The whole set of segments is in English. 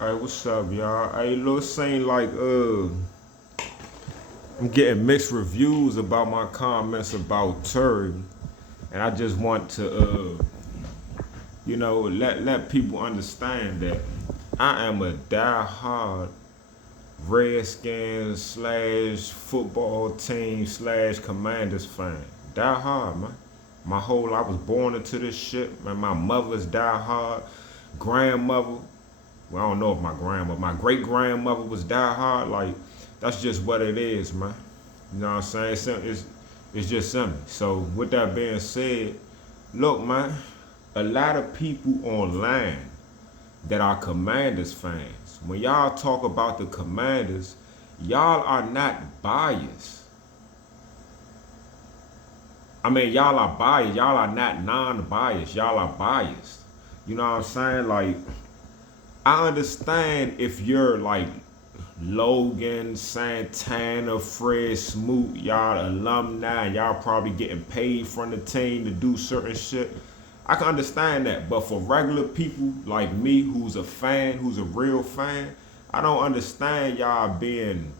Hey, what's up, y'all? Hey, look, saying like I'm getting mixed reviews about my comments about Terry, and I just want to let people understand that I am a die-hard Redskins slash football team slash Commanders fan. Die hard, man. I was born into this shit, man. My mother's die hard. Grandmother, well, I don't know if my great grandmother was die hard. Like, that's just what it is, man. You know what I'm saying? It's just something. So, with that being said, look, man, a lot of people online that are Commanders fans, when y'all talk about the Commanders, y'all are not biased. I mean, y'all are biased. Y'all are not non-biased. Y'all are biased. You know what I'm saying? Like, I understand if you're like Logan, Santana, Fred Smoot, y'all alumni, and y'all probably getting paid from the team to do certain shit. I can understand that. But for regular people like me, who's a fan, who's a real fan, I don't understand y'all being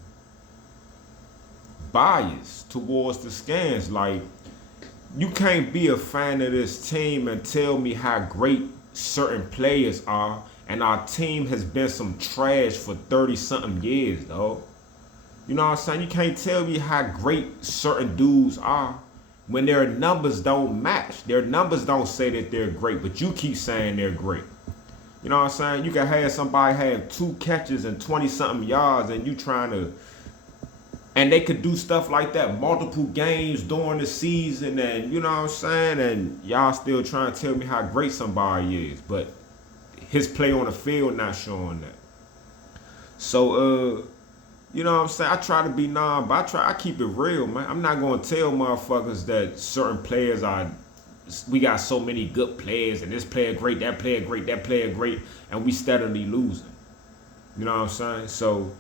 biased towards the Skins. Like, you can't be a fan of this team and tell me how great certain players are, and our team has been some trash for 30-something years, though. You know what I'm saying? You can't tell me how great certain dudes are when their numbers don't match. Their numbers don't say that they're great, but you keep saying they're great. You know what I'm saying? You can have somebody have 2 catches and 20-something yards, and you trying to, and they could do stuff like that multiple games during the season, and you know what I'm saying? And y'all still trying to tell me how great somebody is, but his play on the field not showing that. So, you know what I'm saying? I try to be but I keep it real, man. I'm not gonna tell motherfuckers that certain players we got so many good players, and this player great, that player great, that player great, and we steadily losing. You know what I'm saying? So,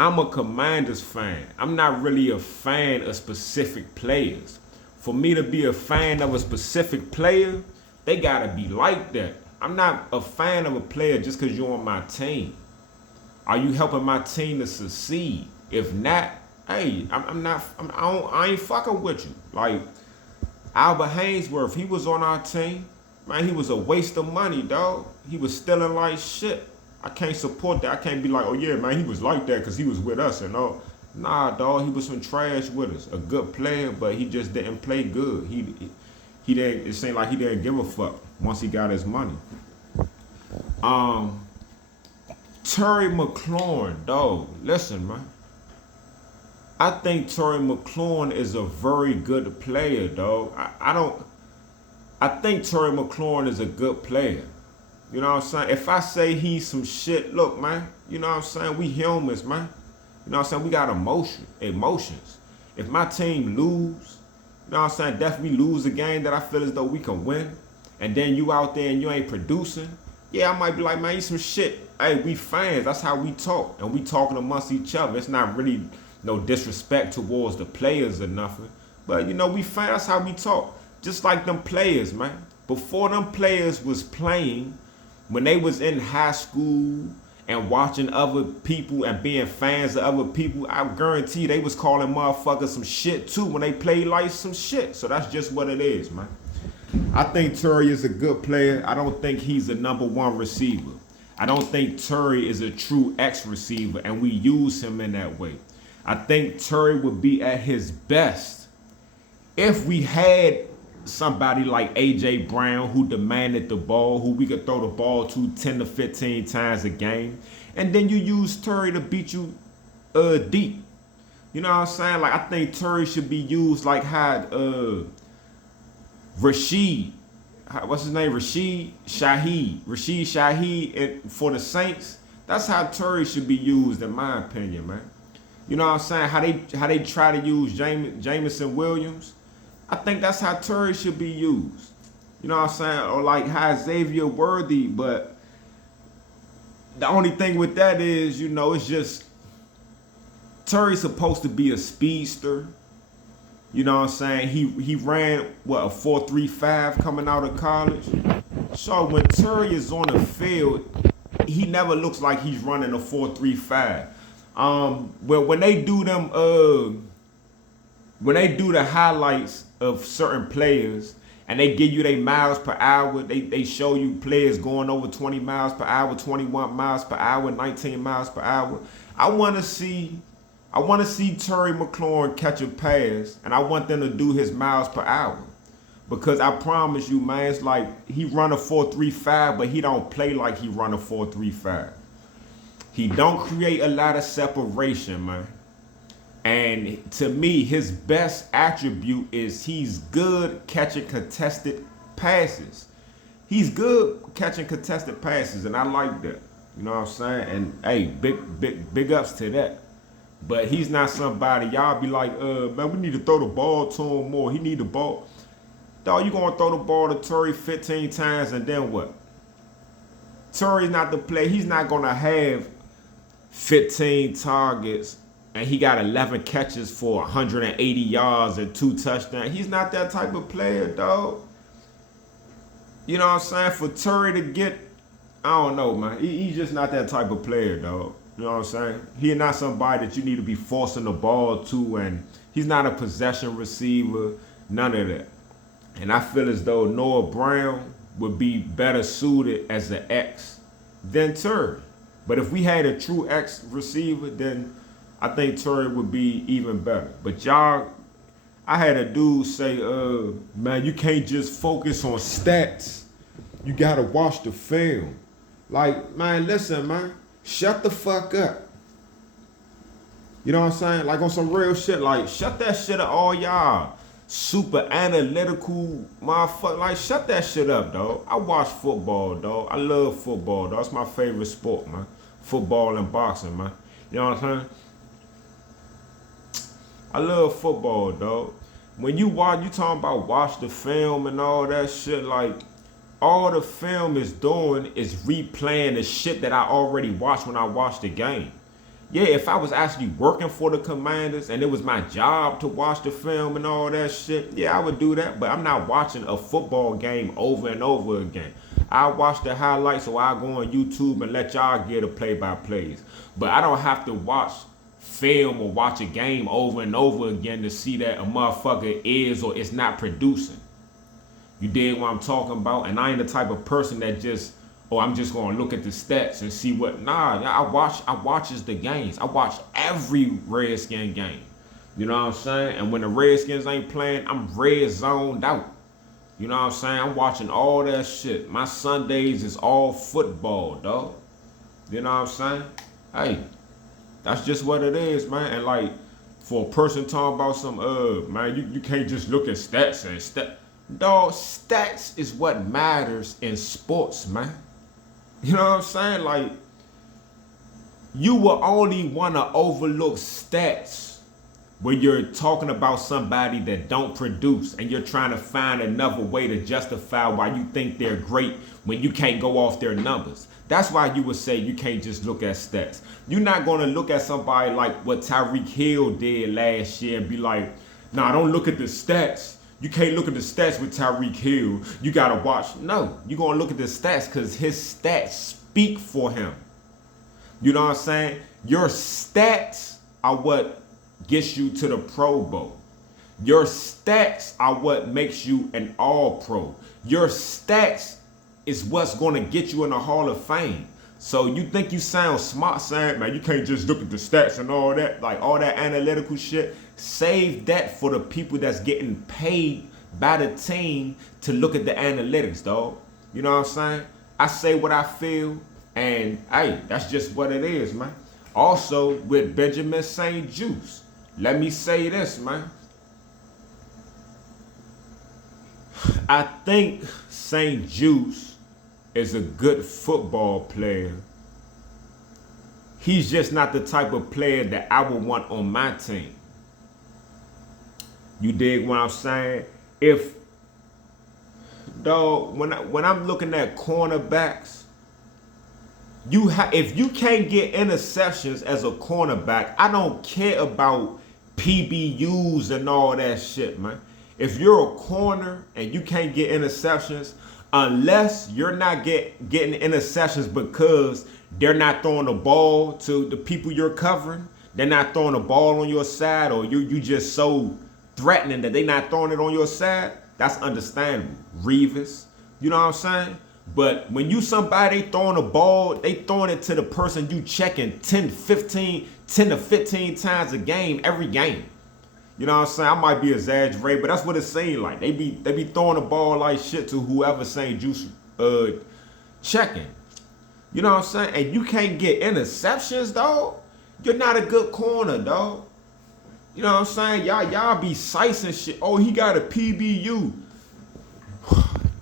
I'm a Commanders fan. I'm not really a fan of specific players. For me to be a fan of a specific player, they gotta be like that. I'm not a fan of a player just because you're on my team. Are you helping my team to succeed? If not, hey, I ain't fucking with you. Like, Albert Hainsworth, he was on our team. Man, he was a waste of money, dog. He was stealing like shit. I can't support that. I can't be like, oh yeah, man, he was like that because he was with us and all. Nah, dog, he was some trash with us. A good player, but he just didn't play good. He didn't. It seemed like he didn't give a fuck once he got his money. Terry McLaurin, dog. Listen, man. I think Terry McLaurin is a very good player, dog. I think Terry McLaurin is a good player. You know what I'm saying? If I say he's some shit, look, man. You know what I'm saying? We humans, man. You know what I'm saying? We got emotions. If my team lose, you know what I'm saying, definitely lose a game that I feel as though we can win, and then you out there and you ain't producing, yeah, I might be like, man, you some shit. Hey, we fans, that's how we talk, and we talking amongst each other. It's not really no disrespect towards the players or nothing, but you know, we fans, that's how we talk. Just like them players, man. Before them players was playing, when they was in high school and watching other people and being fans of other people, I guarantee they was calling motherfuckers some shit too when they played like some shit. So that's just what it is, man. I think Terry is a good player. I don't think he's a #1 receiver. I don't think Terry is a true X receiver, and we use him in that way. I think Terry would be at his best if we had somebody like A.J. Brown who demanded the ball, who we could throw the ball to 10 to 15 times a game, and then you use Terry to beat you deep. You know what I'm saying? Like, I think Terry should be used like how Rashid Shaheed for the Saints. That's how Terry should be used, in my opinion, man. You know what I'm saying? How they try to use Jameson Williams. I think that's how Terry should be used. You know what I'm saying? Or like how Xavier Worthy, but the only thing with that is, you know, it's just Terry's supposed to be a speedster. You know what I'm saying? He ran, what, a 4.35 coming out of college? So when Terry is on the field, he never looks like he's running a 4.35. Well, when they do the highlights of certain players and they give you their miles per hour, they show you players going over 20 miles per hour, 21 miles per hour, 19 miles per hour. I want to see Terry McLaurin catch a pass, and I want them to do his miles per hour. Because I promise you, man, it's like he run a 4.35, but he don't play like he run a 4.35. He don't create a lot of separation, man. And to me, his best attribute is he's good catching contested passes. He's good catching contested passes, and I like that. You know what I'm saying? And hey, big ups to that. But he's not somebody y'all be like, man, we need to throw the ball to him more. He need the ball. Dog, you gonna throw the ball to Terry 15 times and then what? Terry's not the play. He's not gonna have 15 targets and he got 11 catches for 180 yards and 2 touchdowns. He's not that type of player, dog. You know what I'm saying? For Terry to get, I don't know, man. He's just not that type of player, dog. You know what I'm saying? He's not somebody that you need to be forcing the ball to, and he's not a possession receiver, none of that. And I feel as though Noah Brown would be better suited as an X than Terry. But if we had a true X receiver, then I think Terry would be even better. But y'all, I had a dude say, man, you can't just focus on stats. You gotta watch the film. Like, man, listen, man, shut the fuck up. You know what I'm saying? Like on some real shit, like shut that shit up, all y'all super analytical motherfucker. Like, shut that shit up, dog. I watch football, dog. I love football, dog. It's my favorite sport, man. Football and boxing, man. You know what I'm saying? I love football, dog. When you talking about watch the film and all that shit, like, all the film is doing is replaying the shit that I already watched when I watched the game. Yeah, if I was actually working for the Commanders and it was my job to watch the film and all that shit, yeah, I would do that. But I'm not watching a football game over and over again. I watch the highlights, or I go on YouTube and let y'all get the play-by-plays. But I don't have to watch film or watch a game over and over again to see that a motherfucker is or is not producing. You dig what I'm talking about? And I ain't the type of person that just, oh, I'm just gonna look at the stats and see what. Nah, I watches the games. I watch every Redskin game. You know what I'm saying? And when the Redskins ain't playing, I'm red zoned out. You know what I'm saying? I'm watching all that shit. My Sundays is all football, dog. You know what I'm saying? Hey, that's just what it is, man. And like, for a person talking about some, man, you can't just look at stats and stats. Dog, stats is what matters in sports, man. You know what I'm saying? Like, you will only want to overlook stats when you're talking about somebody that don't produce and you're trying to find another way to justify why you think they're great when you can't go off their numbers. That's why you would say you can't just look at stats. You're not going to look at somebody like what Tyreek Hill did last year and be like, nah, don't look at the stats. You can't look at the stats with Tyreek Hill. You got to watch. No, you're going to look at the stats because his stats speak for him. You know what I'm saying? Your stats are what gets you to the Pro Bowl. Your stats are what makes you an All-Pro. Your stats is what's going to get you in the Hall of Fame. So you think you sound smart saying, man, you can't just look at the stats and all that, like all that analytical shit. Save that for the people that's getting paid by the team to look at the analytics, dog. You know what I'm saying? I say what I feel, and hey, that's just what it is, man. Also, with Benjamin St. Juice, let me say this, man. I think St. Juice is a good football player. He's just not the type of player that I would want on my team. You dig what I'm saying? If, dog, when I'm looking at cornerbacks, if you can't get interceptions as a cornerback, I don't care about PBUs and all that shit, man. If you're a corner and you can't get interceptions, unless you're not getting interceptions because they're not throwing the ball to the people you're covering. They're not throwing the ball on your side, or you just so threatening that they're not throwing it on your side. That's understandable. Revis, you know what I'm saying? But when you somebody throwing the ball, they throwing it to the person you checking 10 to 15 times a game, every game. You know what I'm saying? I might be exaggerating, but that's what it seems like. They be throwing the ball like shit to whoever St. Juice checking. You know what I'm saying? And you can't get interceptions, dog. You're not a good corner, dog. You know what I'm saying? Y'all be sicing shit. Oh, he got a PBU.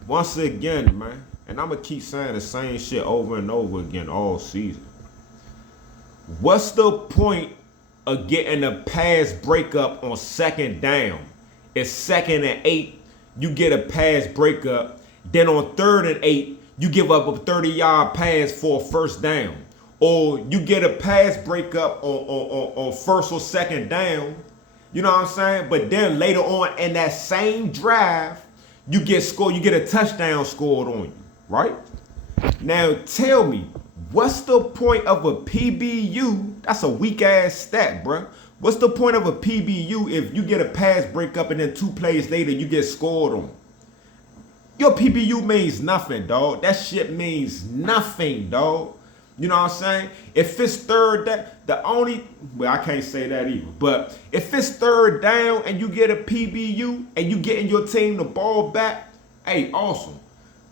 Once again, man. And I'm going to keep saying the same shit over and over again all season. What's the point of getting a pass breakup on second down? It's 2nd and 8. You get a pass breakup. Then on 3rd and 8, you give up a 30-yard pass for a first down. Or you get a pass breakup on 1st or 2nd down. You know what I'm saying? But then later on in that same drive, you get a touchdown scored on you, right? Now tell me, what's the point of a PBU? That's a weak ass stat, bro. What's the point of a PBU if you get a pass breakup and then 2 plays later you get scored on? Your PBU means nothing, dog. That shit means nothing, dog. You know what I'm saying? If it's 3rd down, I can't say that either. But if it's 3rd down and you get a PBU and you getting your team the ball back, hey, awesome.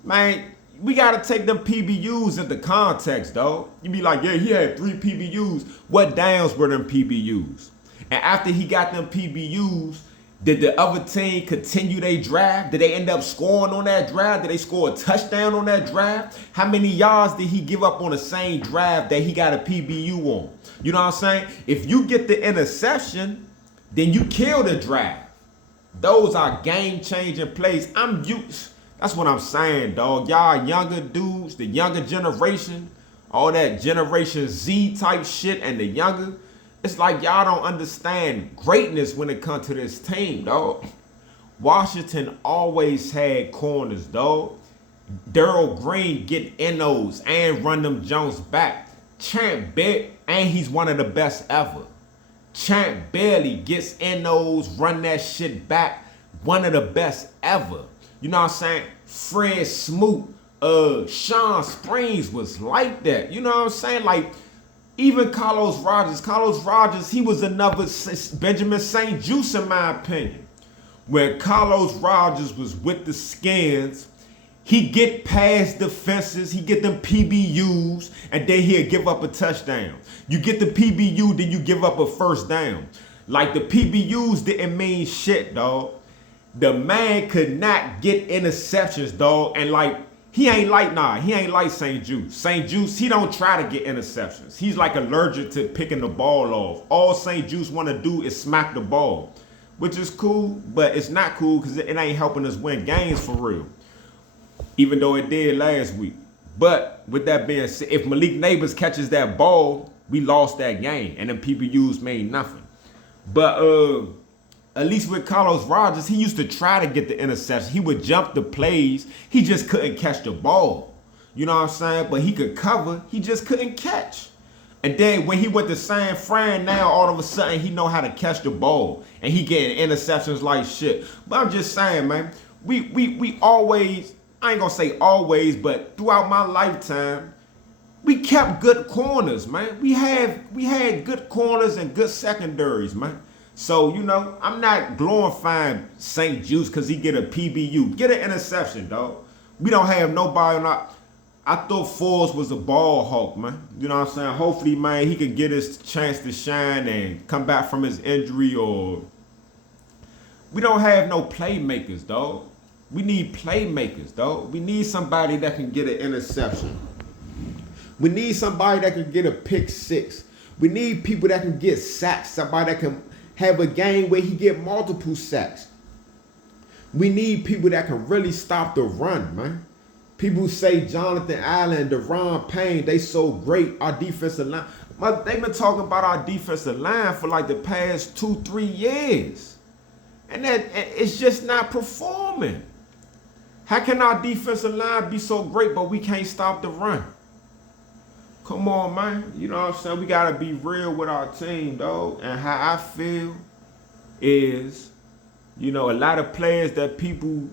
Man, we got to take them PBUs into context, dog. You be like, yeah, he had 3 PBUs. What downs were them PBUs? And after he got them PBUs, did the other team continue their drive? Did they end up scoring on that drive? Did they score a touchdown on that drive? How many yards did he give up on the same drive that he got a PBU on? You know what I'm saying? If you get the interception, then you kill the drive. Those are game-changing plays. That's what I'm saying, dog. Y'all younger dudes, the younger generation, all that Generation Z type shit and the younger, it's like y'all don't understand greatness when it comes to this team, dog. Washington always had corners, dog. Darryl Green get NOs and run them Jones back. Champ Bailey, and he's one of the best ever. Champ Bailey gets NOs, run that shit back. One of the best ever. You know what I'm saying? Fred Smoot, Sean Springs was like that. You know what I'm saying? Like, even Carlos Rogers, he was another Benjamin St. Juice in my opinion. When Carlos Rogers was with the Skins, he get past defenses, he get them PBUs, and then he'll give up a touchdown. You get the PBU, then you give up a first down. Like the PBUs didn't mean shit, dog. The man could not get interceptions, dog, and like, he ain't like St. Juice. St. Juice, he don't try to get interceptions. He's like allergic to picking the ball off. All St. Juice want to do is smack the ball, which is cool, but it's not cool because it ain't helping us win games for real, even though it did last week. But with that being said, if Malik Neighbors catches that ball, we lost that game, and them PBUs made nothing. But at least with Carlos Rogers, he used to try to get the interception. He would jump the plays. He just couldn't catch the ball. You know what I'm saying? But he could cover. He just couldn't catch. And then when he went to San Fran, now all of a sudden he know how to catch the ball. And he getting interceptions like shit. But I'm just saying, man, we always, I ain't gonna say always, but throughout my lifetime, we kept good corners, man. We had good corners and good secondaries, man. So, you know, I'm not glorifying St. Juice because he get a PBU. Get an interception, dog. We don't have nobody on our... I thought Forbes was a ball hawk, man. You know what I'm saying? Hopefully, man, he can get his chance to shine and come back from his injury or... We don't have no playmakers, dog. We need playmakers, dog. We need somebody that can get an interception. We need somebody that can get a pick six. We need people that can get sacks. Somebody that can have a game where he get multiple sacks. We need people that can really stop the run, man. People say Jonathan Allen, Deron Payne, they so great. Our defensive line. They've been talking about our defensive line for like the past 2-3 years. And that it's just not performing. How can our defensive line be so great, but we can't stop the run? Come on, man. You know what I'm saying? We got to be real with our team, dog. And how I feel is, you know, a lot of players that people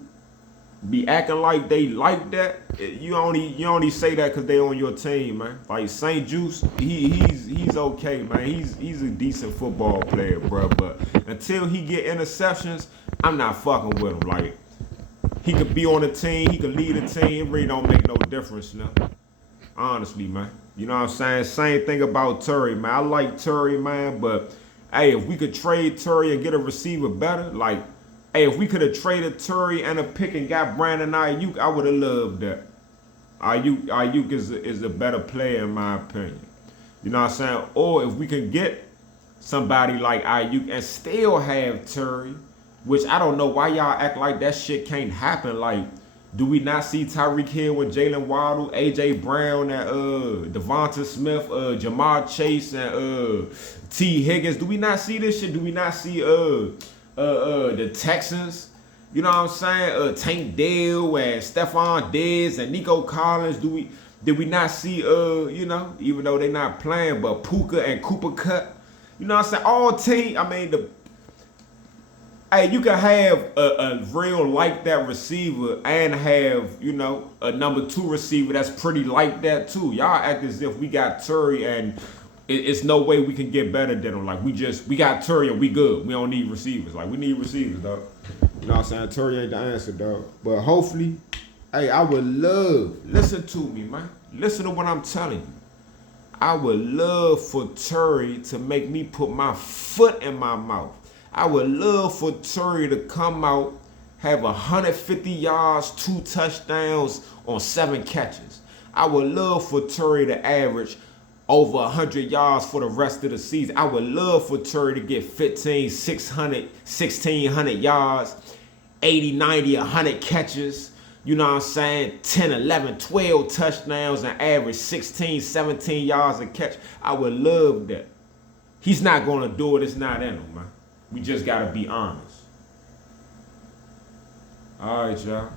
be acting like they like that. You only say that because they on your team, man. Like St. Juice, he's okay, man. He's a decent football player, bro. But until he get interceptions, I'm not fucking with him. Like he could be on the team, he could lead the team. It really don't make no difference now. Honestly, man. You know what I'm saying? Same thing about Terry, man. I like Terry, man, but hey, if we could trade Terry and get a receiver better, like, hey, if we could have traded Terry and a pick and got Brandon Ayuk, I would have loved that. Ayuk is a better player in my opinion. You know what I'm saying? Or if we could get somebody like Ayuk and still have Terry, which I don't know why y'all act like that shit can't happen. Like, do we not see Tyreek Hill with Jalen Waddle, A.J. Brown, and Devonta Smith, Jamar Chase, and T. Higgins? Do we not see this shit? Do we not see the Texans? You know what I'm saying? Tank Dell and Stephon Diggs and Nico Collins. Did we not see you know, even though they're not playing, but Puka and Cooper Kupp? You know what I'm saying? All team, I mean, hey, you can have a real like that receiver and have, you know, a number 2 receiver that's pretty like that too. Y'all act as if we got Terry and it's no way we can get better than him. Like we got Terry and we good. We don't need receivers. Like we need receivers, dog. You know what I'm saying? Terry ain't the answer, dog. But hopefully, hey, I would love, listen to me, man. Listen to what I'm telling you. I would love for Terry to make me put my foot in my mouth. I would love for Terry to come out, have 150 yards, 2 touchdowns on 7 catches. I would love for Terry to average over 100 yards for the rest of the season. I would love for Terry to get 1,600 yards, 80, 90, 100 catches. You know what I'm saying? 10, 11, 12 touchdowns and average 16, 17 yards a catch. I would love that. He's not going to do it. It's not in him, man. We just got to be honest. All right, y'all.